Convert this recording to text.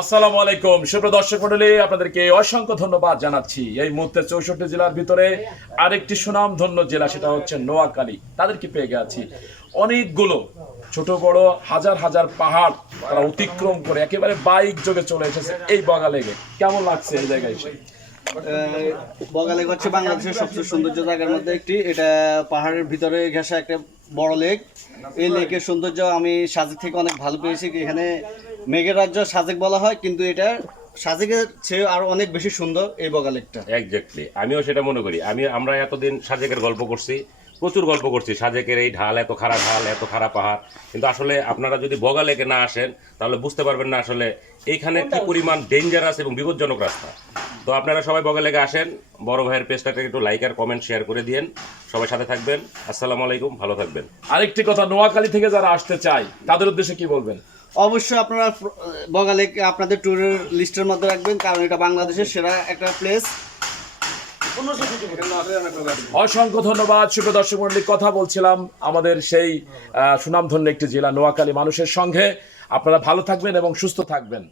আসসালামু আলাইকুম সুপ্রিয় দর্শক মণ্ডলী, আপনাদেরকে অসংখ্য ধন্যবাদ জানাচ্ছি। এই মুহূর্তে 64 জেলার ভিতরে আরেকটি সুনামধন্য জেলা, সেটা হচ্ছে নোয়াখালী। তাদেরকে পেয়ে গেছি। অনেকগুলো ছোট বড় হাজার হাজার পাহাড় তারা অতিক্রম করে একেবারে বাইক যোগে চলে এসেছে এই বগালেকে। কেমন লাগছে এই জায়গায় এসে? বগালেক হচ্ছে বাংলাদেশের সবচেয়ে সৌন্দর্য জায়গার মধ্যে একটি। এটা পাহাড়ের ভিতরে ঘেঁষা একটা বড় লেক। এই লেকের সৌন্দর্য আমি সাজেক থেকে অনেক ভালো পেয়েছি। এখানে মেঘের রাজ্য সাজেক বলা হয়, কিন্তু এটা সাজেকের চেয়ে আরো অনেক বেশি সুন্দর এই বগালেকটা। এক্স্যাক্টলি, আমিও সেটা মনে করি। আমরা এতদিন সাজেকের গল্প করছি, প্রচুর গল্প করছি সাজেকের এই ঢাল, এত খারাপ ঢাল, এত খারাপ পাহাড়। কিন্তু আসলে আপনারা যদি বগালেকে না আসেন তাহলে বুঝতে পারবেন না আসলে এইখানে কি পরিমাণ ডেঞ্জারাস এবং বিপজ্জনক রাস্তা। তো আপনারা সবাই বগালেকে আসেন। বড় ভাইয়ের পেজটাকে একটু লাইক আর কমেন্ট শেয়ার করে দিয়েন। সবাই সাথে থাকবেন। আসসালামু আলাইকুম, ভালো থাকবেন। আরেকটি কথা, নোয়াখালী থেকে যারা আসতে চায় তাদের উদ্দেশ্যে কি বলবেন? অবশ্যই আপনারা বগালেক আপনাদের ট্যুরের লিস্টের মধ্যে রাখবেন, কারণ এটা বাংলাদেশের সেরা একটা প্লেস। অসংখ্য ধন্যবাদ সুপ্রিয় দর্শক মণ্ডলী। কথা বলছিলাম আমাদের সেই সুনামধন্য একটি জেলা নোয়াখালী মানুষের সঙ্গে। আপনারা ভালো থাকবেন এবং সুস্থ থাকবেন।